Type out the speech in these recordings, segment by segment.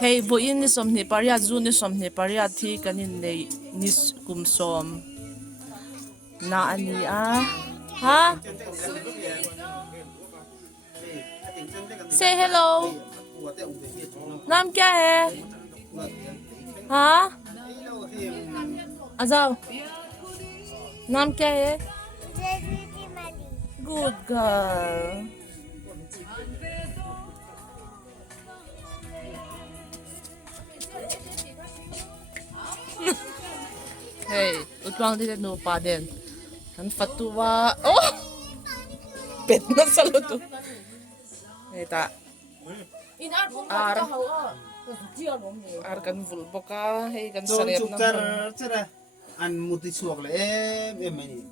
Hey, bo in ni som ni paria zu ni som ni paria thi kanin nei ni kum som na ani a ha say hello नाम क्या है हाँ अजाओ नाम क्या है good girl hey utwang din no pa din han fatuwa oh pet na saludo eta ar kan vulbo ka hey kan sarep na chara an muti suak le em mai ni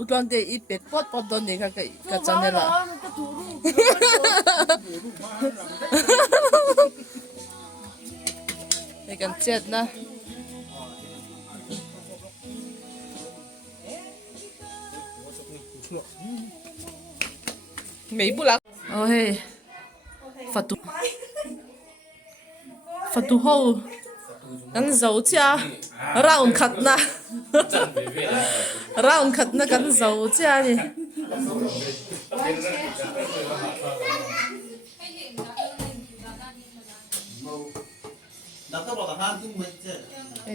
utwang de i pet pot pot don de ka ka chanela hey kan chat na mấy bữa lắm ôi phật tu hậu gắn dấu cha round cut na round cut na gắn dấu cha đi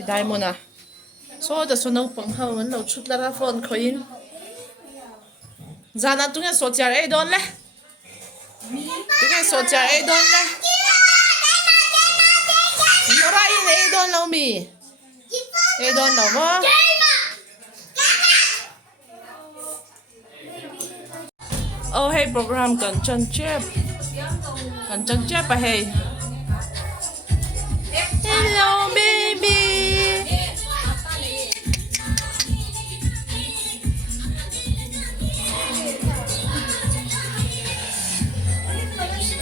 diamond à số giờ số nấu bằng hậu vẫn nấu chút là phone coin Zana tu nghe sốt chả ấy đón lẽ, tu nghe sốt chả ấy đón lẽ, nó ra in ấy đón lâu mi, ấy đón lâu vợ. Oh hey program cần chân chép à hey. Hello baby.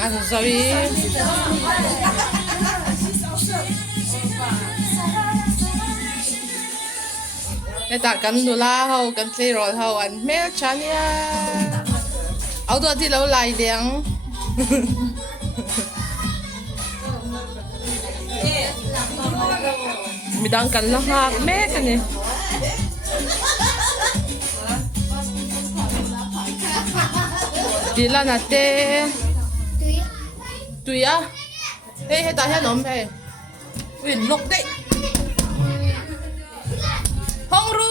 I'm sorry. Cái ta cần đồ la hậu cần chơi rồi hậu anh mẹ chán ya. Áo đồ thì lâu lại tiếng. Mình đang cần nó ha mẹ cái này. Đi là nè tê. Tùy á. Ê, hãy ta hãy nóm hề. Ui, lục đấy. Hông ru.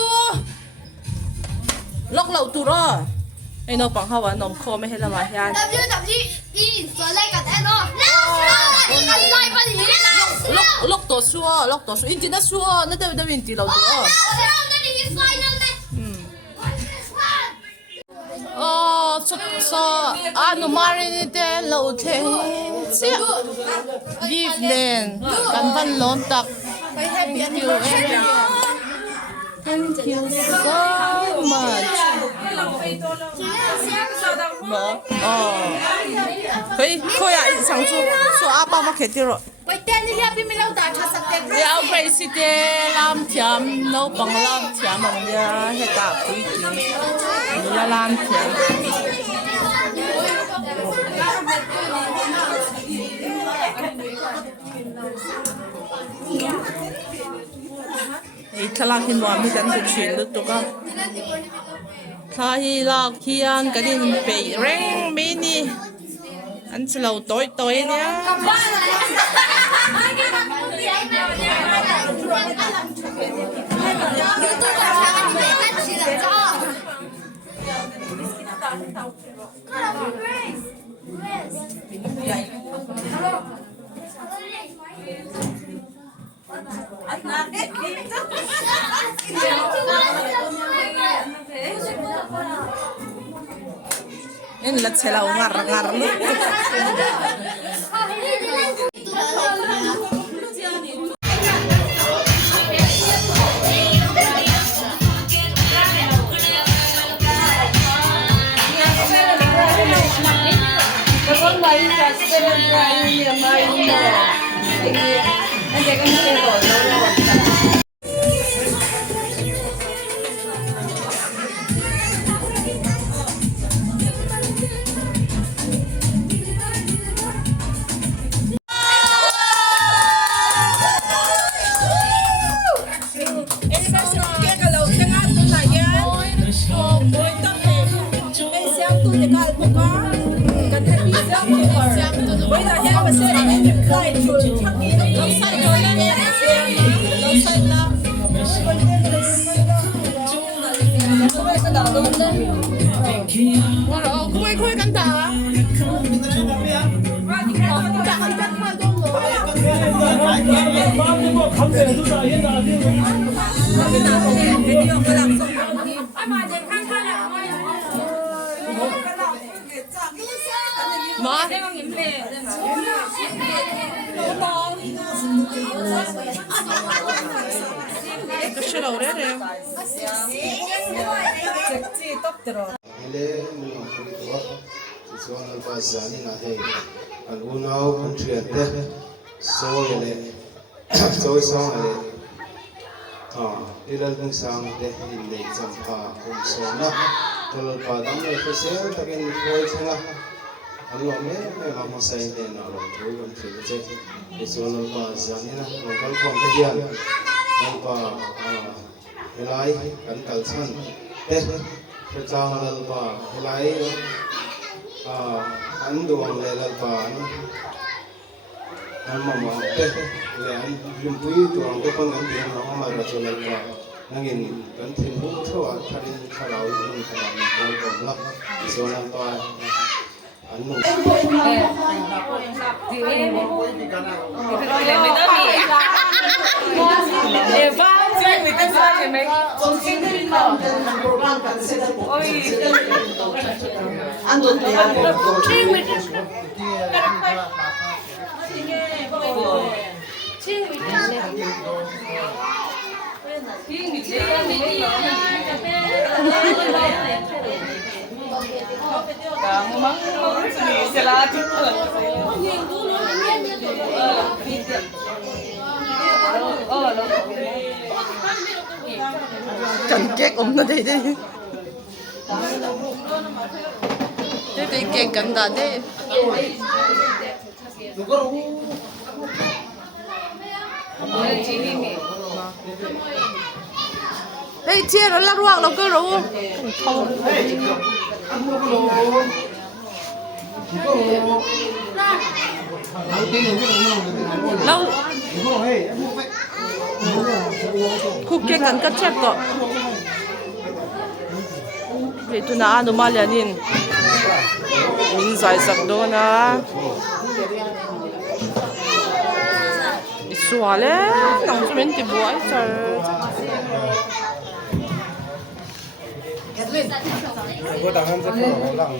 Lục lậu tù rồi. Ê, nó bằng hào nóm khô mấy hết là mà hèn. Lục tổ xua, lục tổ xua. In tí nó xua, nó đều in tí lậu tù rồi. So ano marinate lâu thế xíu give lên cần văn lon tắc thank you so much mở vậy thôi à sáng chú số áp bao nhiêu tiền rồi Yêu phải xí thế làm chém nấu bằng làm chém bằng nha hết cả quý tiền là làm chém Ei thalak hin wa mi kan thil lu tu ka thahi lak hian kanin pe reng mi ni an chlo toi nia Ini lihat selau ngar lu. Kumain kanta. Ma. Ito siya lang rin eh. Hele mula kuliwa siswana bazani na he alunau kuntriate so hele so song hele ilal kung sang de hindi sampa kung sona tulad pa dang may kusel takin koy sanga alo may mamasay din na ro kung triate siswana bazani na lokal kung kadiyan pa helai kan kalsanพระเจ้าลัลปาไหลอันดวงเลยลัลปาอันมาหมอกเตะเลยอันยุบปุยตัวก็ปังกันเดียวน้องมาราชลัลปานั่งกินกันทิ้งบุกทั่วทันขลาวยิ่งขนาดนี้โดนลับส่วนลัลปาอันนู้น Cake 없나 되네. 되게 cake 간다네. Đây chia nó là ruộng nó cơ đủ. Lâu. Kuke kan kacep to. Itu na ano malyanin. Minzai sakdo na. Isuale nang sumenti buhay sir. Gue tangan saya ulang.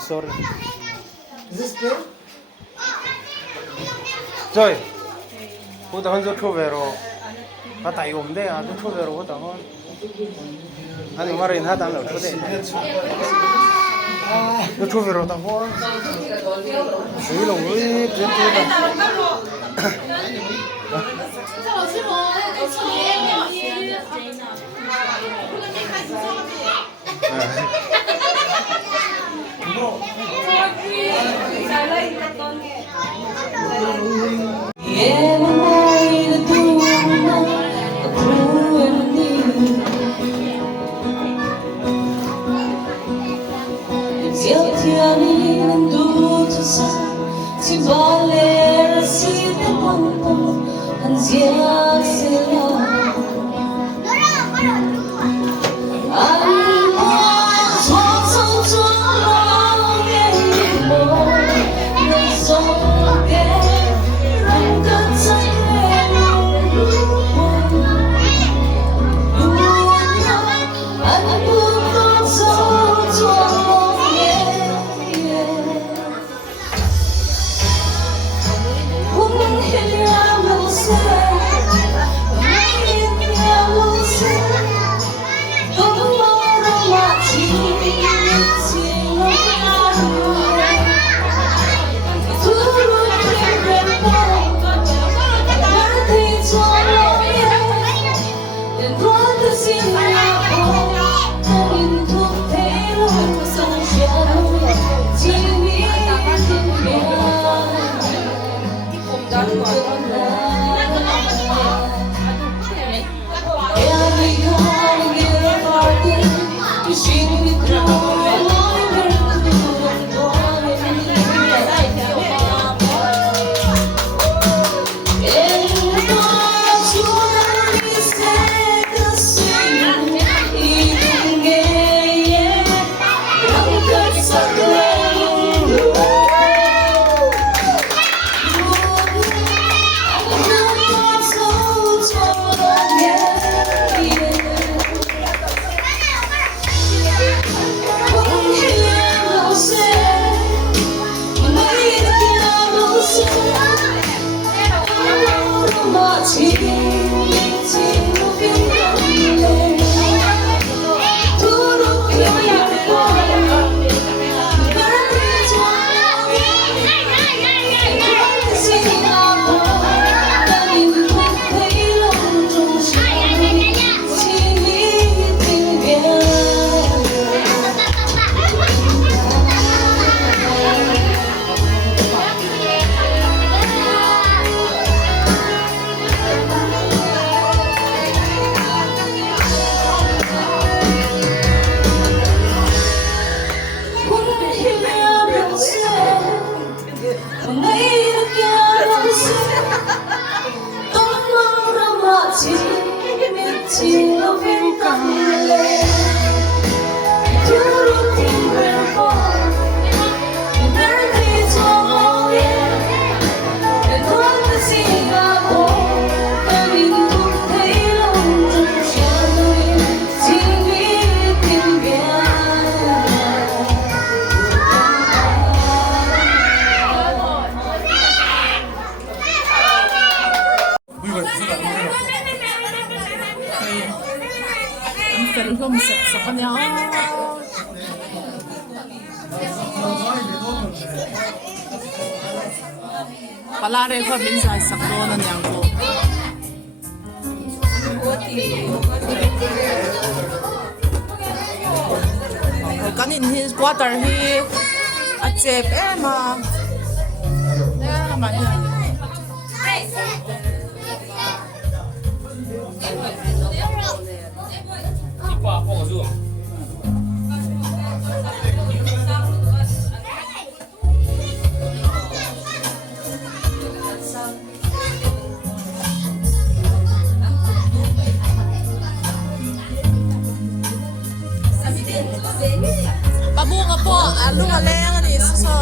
Sorry. Is this good? Joy. Gue tangan saya cover. Kata iom deh, aku cover gue tangan. Ani kemarin hatan lo cover. Gue cover tangan. Ini lo gue jadi. Ang ferhumsep sa kanya. Palare ko minsan sa klonan niya ko. Kanin his quarter he at chef Emma. Yeah, naman yan. Pabunga po, lungalengan is so.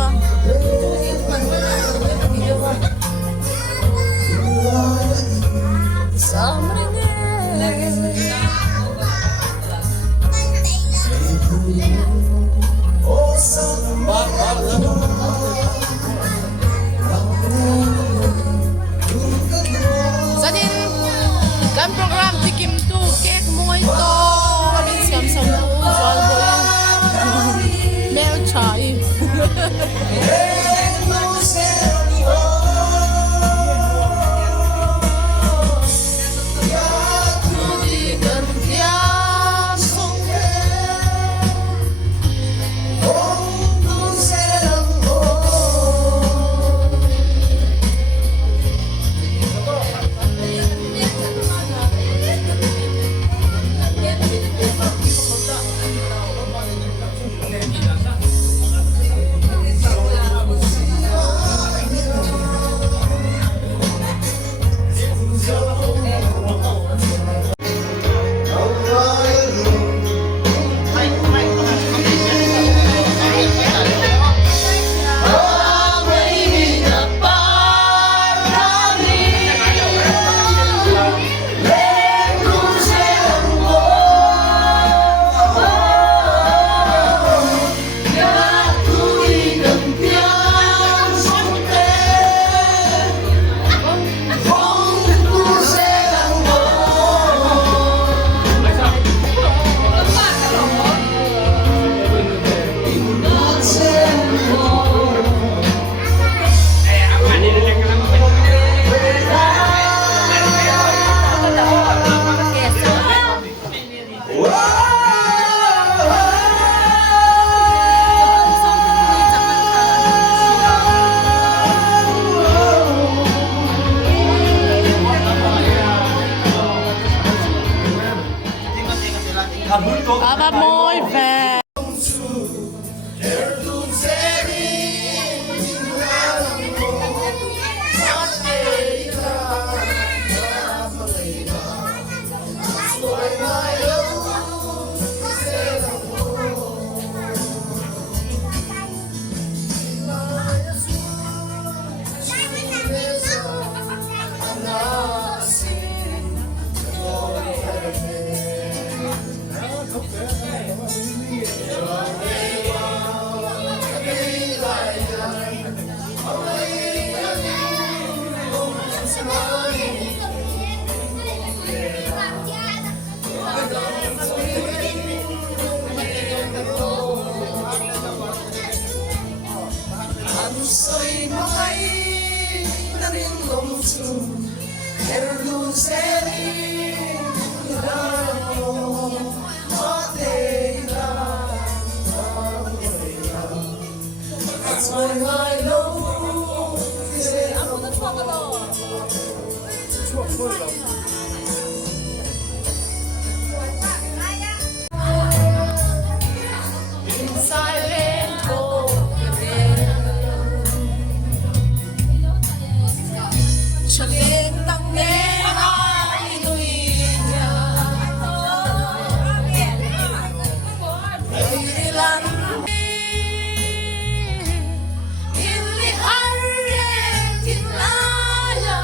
Sa din, kan program tikim tu cake mo ito. Alin siyam sa usual ko yun. Mel chai. Aber muy bad. Soy mai na rin lungsum Erluserin Namo Mateira That's why I know In silent hope Chalintang neha inuinya Ilan Iliharre kinaya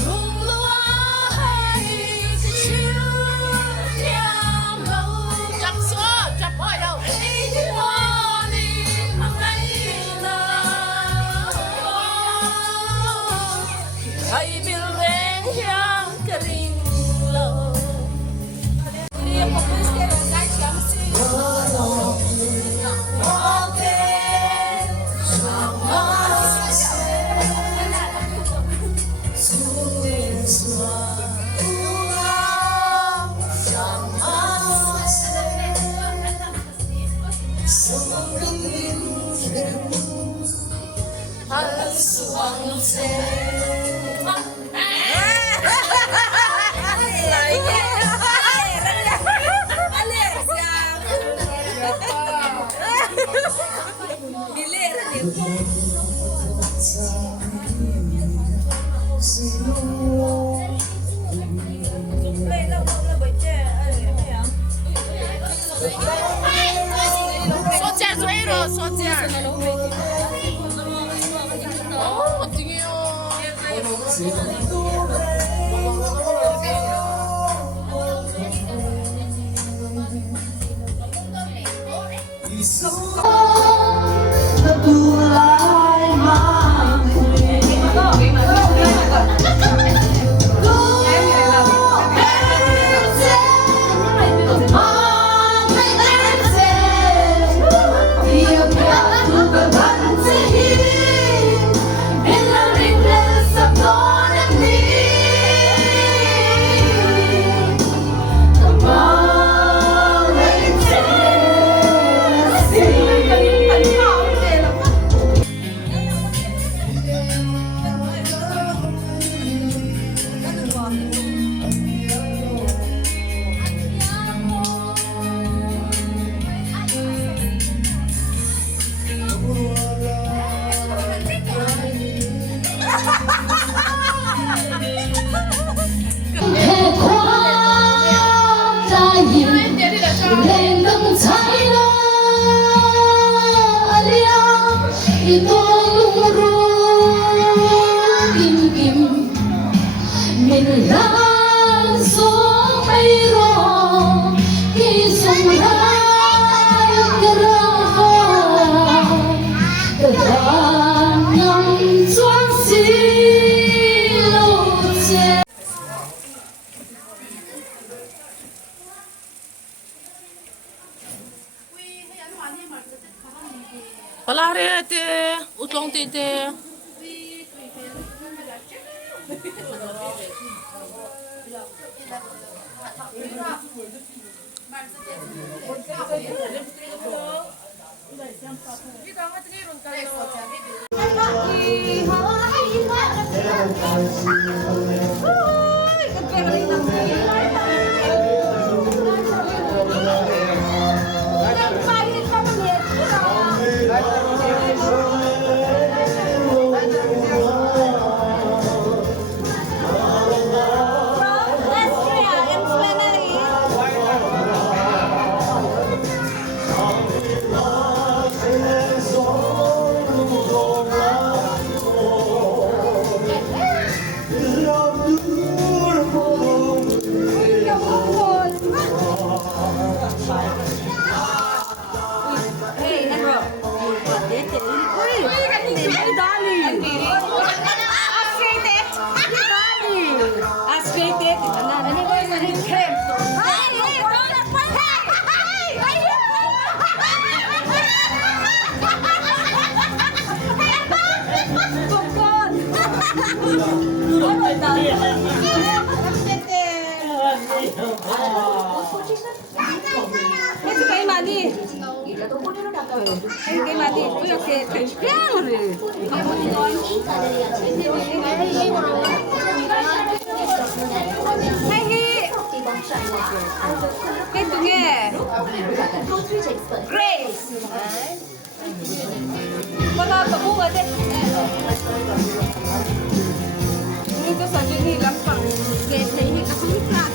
Rumluay Siyam Chap so, chap boy đâu Ay bilreng yang kering lo Palari te, utong te. Ay, Kay Manny. Kay Manny. Kuya kay Piangre. Hey. Kay Tunge. Grace. Mga pabuha din. Ito sa Jenny lang pang gameplay ni kasi kan.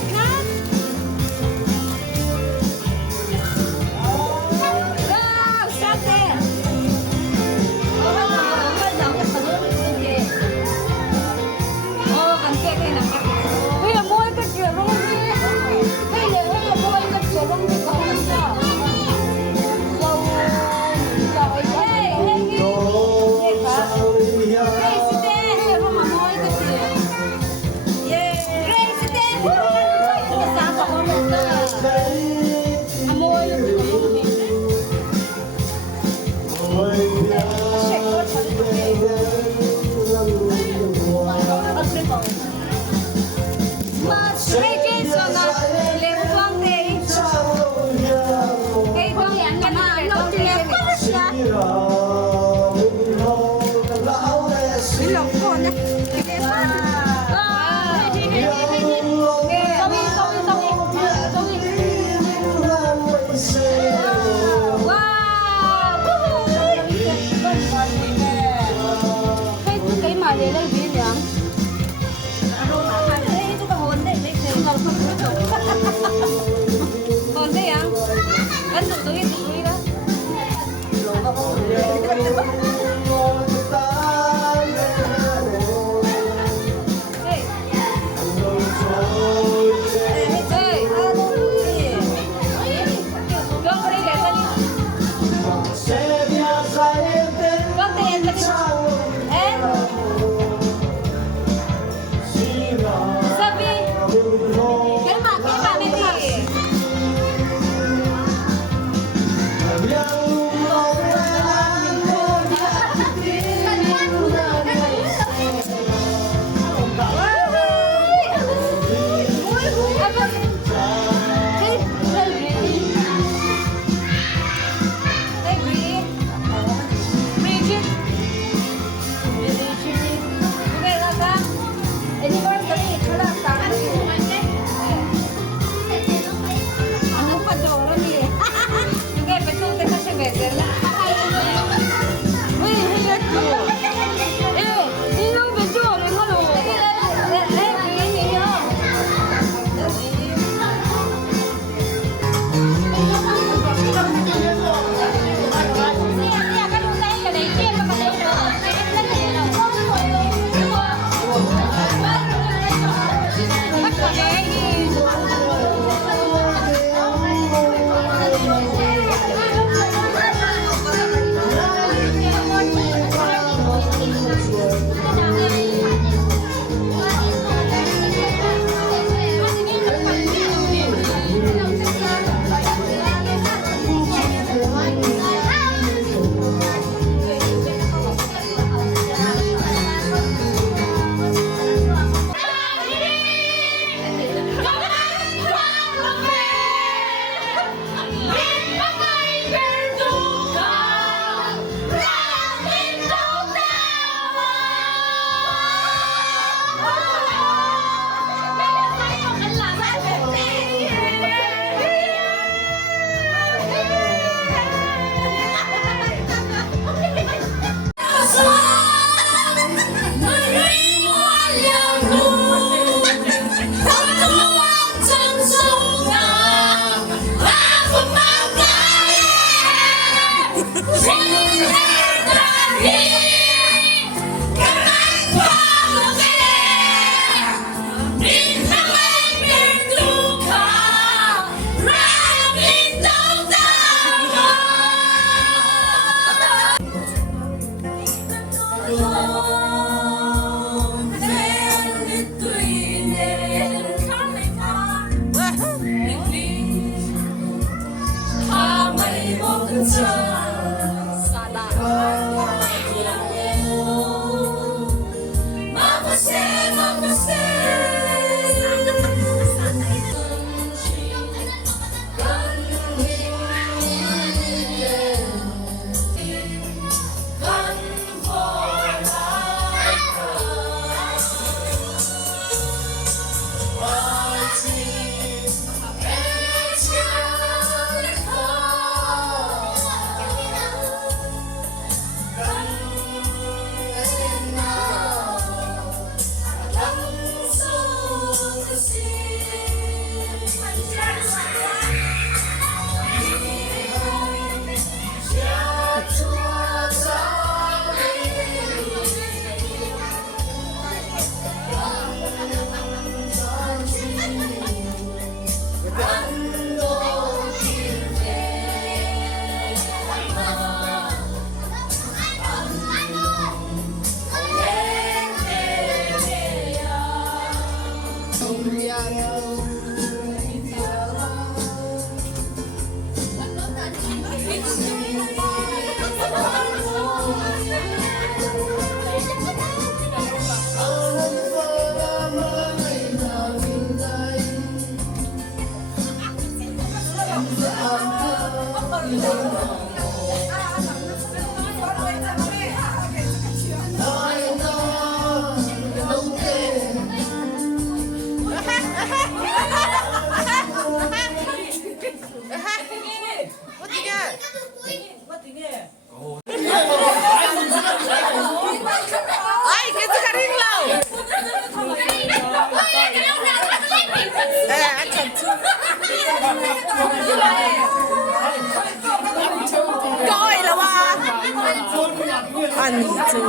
chu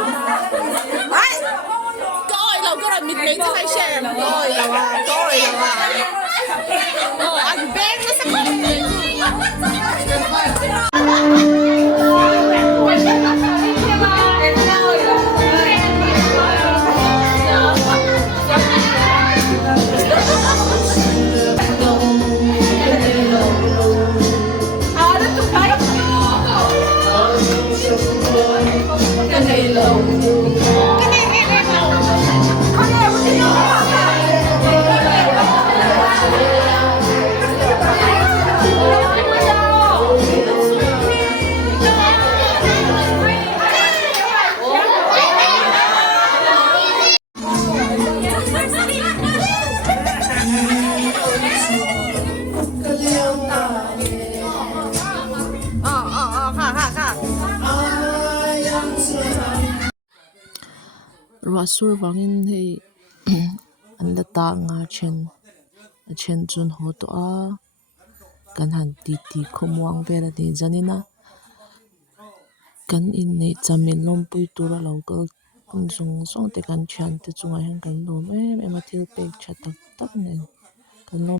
ai Coi là cái này mình sẽ hay share là coi là wa anh bé nó sẽ không Rasur wangin hei anda ta nga chen chun ho to a kan han ti khomwang bera ni janina kan in nei chamin lom pui tura local zung song te kan thian te chunga hen kan lom em thil pek tha tak tak nen kan lom